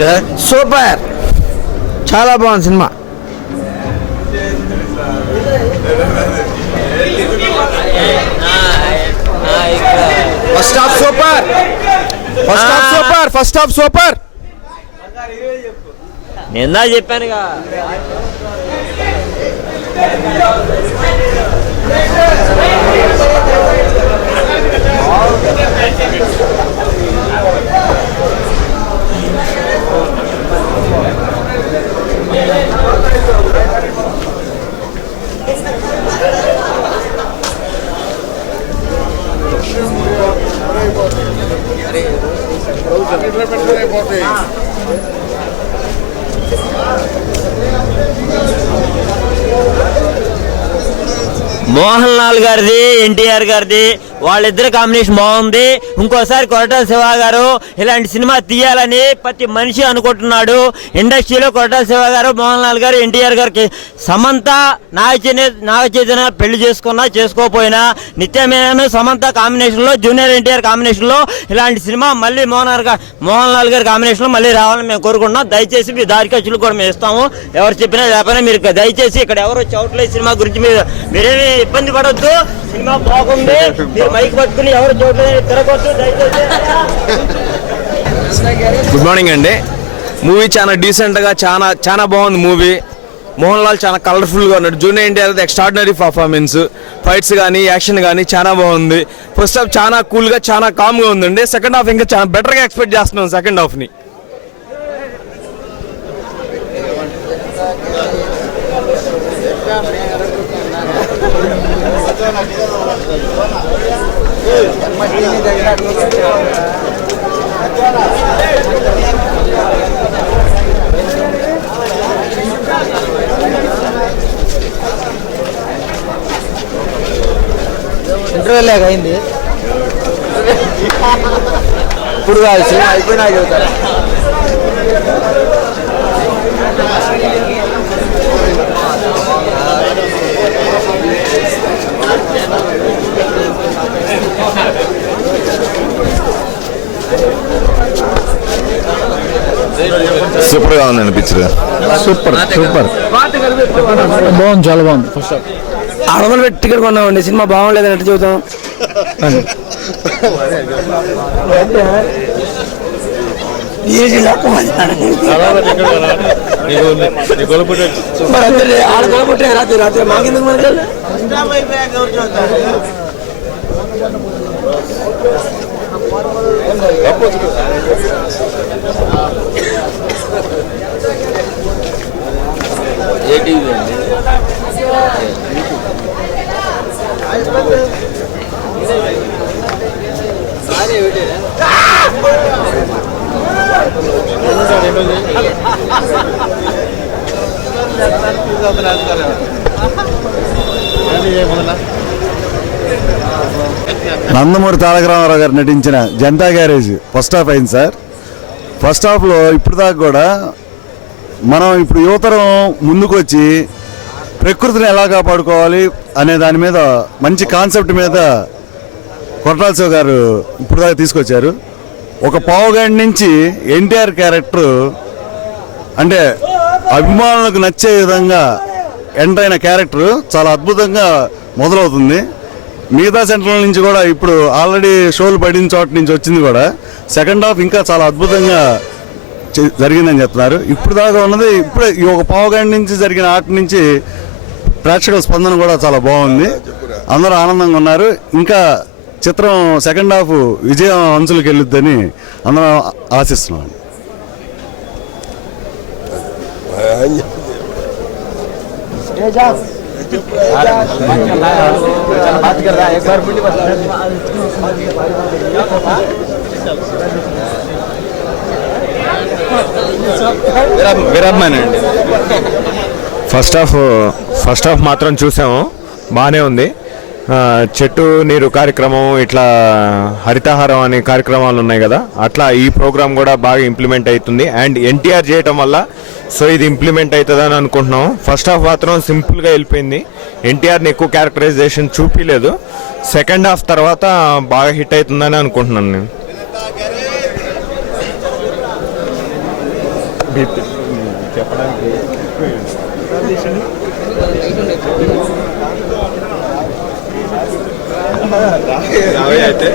ఇంకా సూపర్ చాలా బాగుంది cinema first half super first half super first half super నిందా చెప్పానుగా మోహన్ లాల్ గారిది ఎన్టీఆర్ గారిది వాళ్ళిద్దరి కాంబినేషన్ బాగుంది. ఇంకోసారి కొరటాల శివ గారు ఇలాంటి సినిమా తీయాలని ప్రతి మనిషి అనుకుంటున్నాడు. ఇండస్ట్రీలో కొరటాల శివ గారు మోహన్ లాల్ గారు ఎన్టీఆర్ గారికి సమంత నాగచైతన్య నాగచైతన్య పెళ్ళి చేసుకున్నా చేసుకోకపోయినా నిత్యమేనను సమంత కాంబినేషన్లో జూనియర్ ఎన్టీఆర్ కాంబినేషన్లో ఇలాంటి సినిమా మళ్ళీ మోహన్ గారు మోహన్ లాల్ గారి కాంబినేషన్లో మళ్ళీ రావాలని మేము కోరుకుంటున్నాం. దయచేసి మీ దారి ఖర్చులు కూడా మేము ఇస్తాము. ఎవరు చెప్పినా లేకపోయినా మీరు దయచేసి ఇక్కడ ఎవరు చౌట్లే సినిమా గురించి మీరు మీరేమి ఇబ్బంది పడవద్దు సినిమా బాగుంది. మీరు మైక్ పట్టుకుని ఎవరు చూడలేదు తిరగొద్దు గుడ్ మార్నింగ్ అండి. మూవీ చాలా డీసెంట్గా చాలా చాలా బాగుంది మూవీ మోహన్ లాల్ చాలా కలర్ఫుల్గా ఉన్నాడు. Junior NTR extraordinary performance fights కానీ యాక్షన్ కానీ చాలా బాగుంది. ఫస్ట్ హాఫ్ చాలా కూల్గా చాలా కామ్గా ఉందండి. సెకండ్ హాఫ్ ఇంకా చాలా బెటర్గా ఎక్స్పెక్ట్ చేస్తున్నాం సెకండ్ హాఫ్ని ఇంటర్వెల్ అయింది. ఇప్పుడు కాదు సినిమా అయిపోయినా చెబుతారు సూపర్గా ఉందండి పిక్చర్ సూపర్ సూపర్. బాగుంది చాలా బాగుంది. ఫస్ట్ వందలు పెట్టి టికెట్ కొన్నామండి సినిమా బాగోలేదు ఎట్లా చెబుతాం? రాత్రి రాత్రి మాకెందుకు మనకి నందమూరి తారక రామారావు గారు నటించిన జనతా గ్యారేజ్ ఫస్ట్ హాఫ్ అయింది సార్. ఫస్ట్ హాఫ్లో ఇప్పుడు దాకా కూడా మనం ఇప్పుడు యువతరం ముందుకు వచ్చి ప్రకృతిని ఎలా కాపాడుకోవాలి అనే దాని మీద మంచి కాన్సెప్ట్ మీద కొట్టాల గారు ఇప్పుడు దాకా తీసుకొచ్చారు. ఒక పావుగాడి నుంచి ఎన్టీఆర్ క్యారెక్టర్ అంటే అభిమానులకు నచ్చే విధంగా ఎంటర్ అయిన క్యారెక్టర్ చాలా అద్భుతంగా మొదలవుతుంది. మిగతా సెంటర్ల నుంచి కూడా ఇప్పుడు ఆల్రెడీ షోలు పడిన చోట నుంచి వచ్చింది కూడా. సెకండ్ హాఫ్ ఇంకా చాలా అద్భుతంగా జరిగిందని చెప్తున్నారు. ఇప్పుడు దాకా ఉన్నది ఇప్పుడే ఈ ఒక పావుగంట నుంచి జరిగిన ఆట నుంచి ప్రేక్షకుల స్పందన కూడా చాలా బాగుంది. అందరూ ఆనందంగా ఉన్నారు. ఇంకా చిత్రం సెకండ్ హాఫ్ విజయం అంచులకు వెళ్ళొద్దని అందరం ఆశిస్తున్నాం. విరమ్మనండి ఫస్ట్ హాఫ్ ఫస్ట్ హాఫ్ మాత్రం చూసాము. బాగానే ఉంది. చెట్టు నీరు కార్యక్రమం ఇట్లా హరితహారం అనే కార్యక్రమాలు ఉన్నాయి కదా. అట్లా ఈ ప్రోగ్రామ్ కూడా బాగా ఇంప్లిమెంట్ అవుతుంది. అండ్ ఎన్టీఆర్ చేయటం వల్ల సో ఇది ఇంప్లిమెంట్ అవుతుందని అనుకుంటున్నాం ఫస్ట్ హాఫ్ మాత్రం సింపుల్గా వెళ్ళిపోయింది. ఎన్టీఆర్ని ఎక్కువ క్యారెక్టరైజేషన్ చూపించలేదు సెకండ్ హాఫ్ తర్వాత బాగా హిట్ అవుతుందని అనుకుంటున్నాను నేను. చెప్పడానికి రావే అయితే.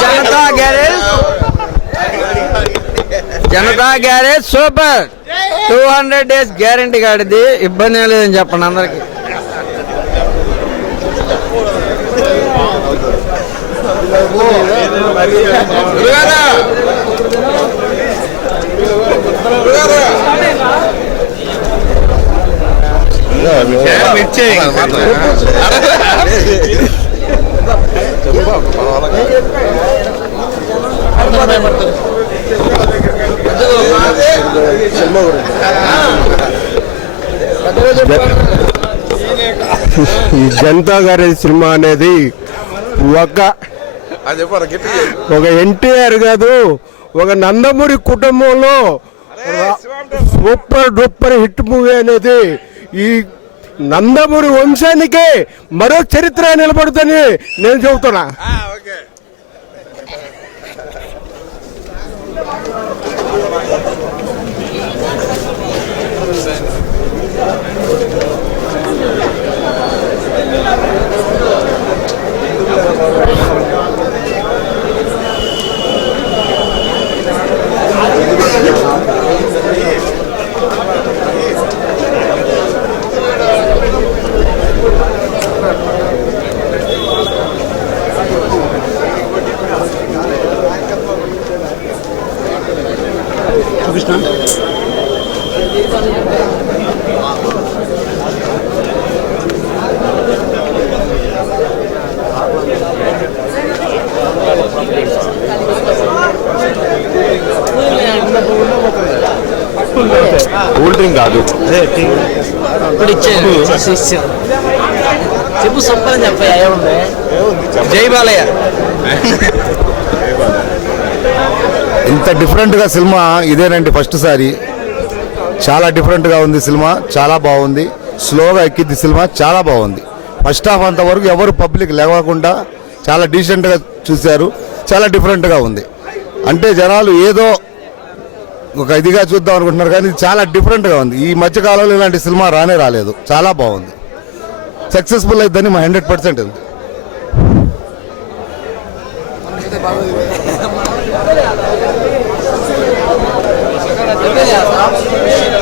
Janatha garage Janatha garage super two hundred days guarantee కాడిది. ఇబ్బంది ఏం లేదని చెప్పండి అందరికి. ఈ జనతా గారి సినిమా అనేది ఒక ఒక ఎన్టీఆర్ కాదు ఒక నందమూరి కుటుంబంలో సూపర్ డూపర్ హిట్ మూవీ అనేది ఈ నందమూరి వంశానికే మరో చరిత్ర నిలబడుతుంది నేను చెబుతున్నా. కూల్ డ్రింక్ కాదు. ఇప్పుడు ఇచ్చేది చెప్పు సూపర్ అని చెప్పా ఏముంది? జై బాలయ్య. ఇంత డిఫరెంట్గా సినిమా ఇదేనండి ఫస్ట్ సారి. చాలా డిఫరెంట్గా ఉంది సినిమా చాలా బాగుంది. స్లోగా ఎక్కిద్ది సినిమా చాలా బాగుంది. ఫస్ట్ హాఫ్ అంతవరకు ఎవరు పబ్లిక్ లేవకుండా చాలా డీసెంట్గా చూశారు. చాలా డిఫరెంట్గా ఉంది. అంటే జనాలు ఏదో ఒక ఇదిగా చూద్దాం అనుకుంటున్నారు కానీ చాలా డిఫరెంట్గా ఉంది. ఈ మధ్యకాలంలో ఇలాంటి సినిమా రానే రాలేదు. చాలా బాగుంది. సక్సెస్ఫుల్ అయిద్దని మా హండ్రెడ్ పర్సెంట్ ఉంది. ganhar.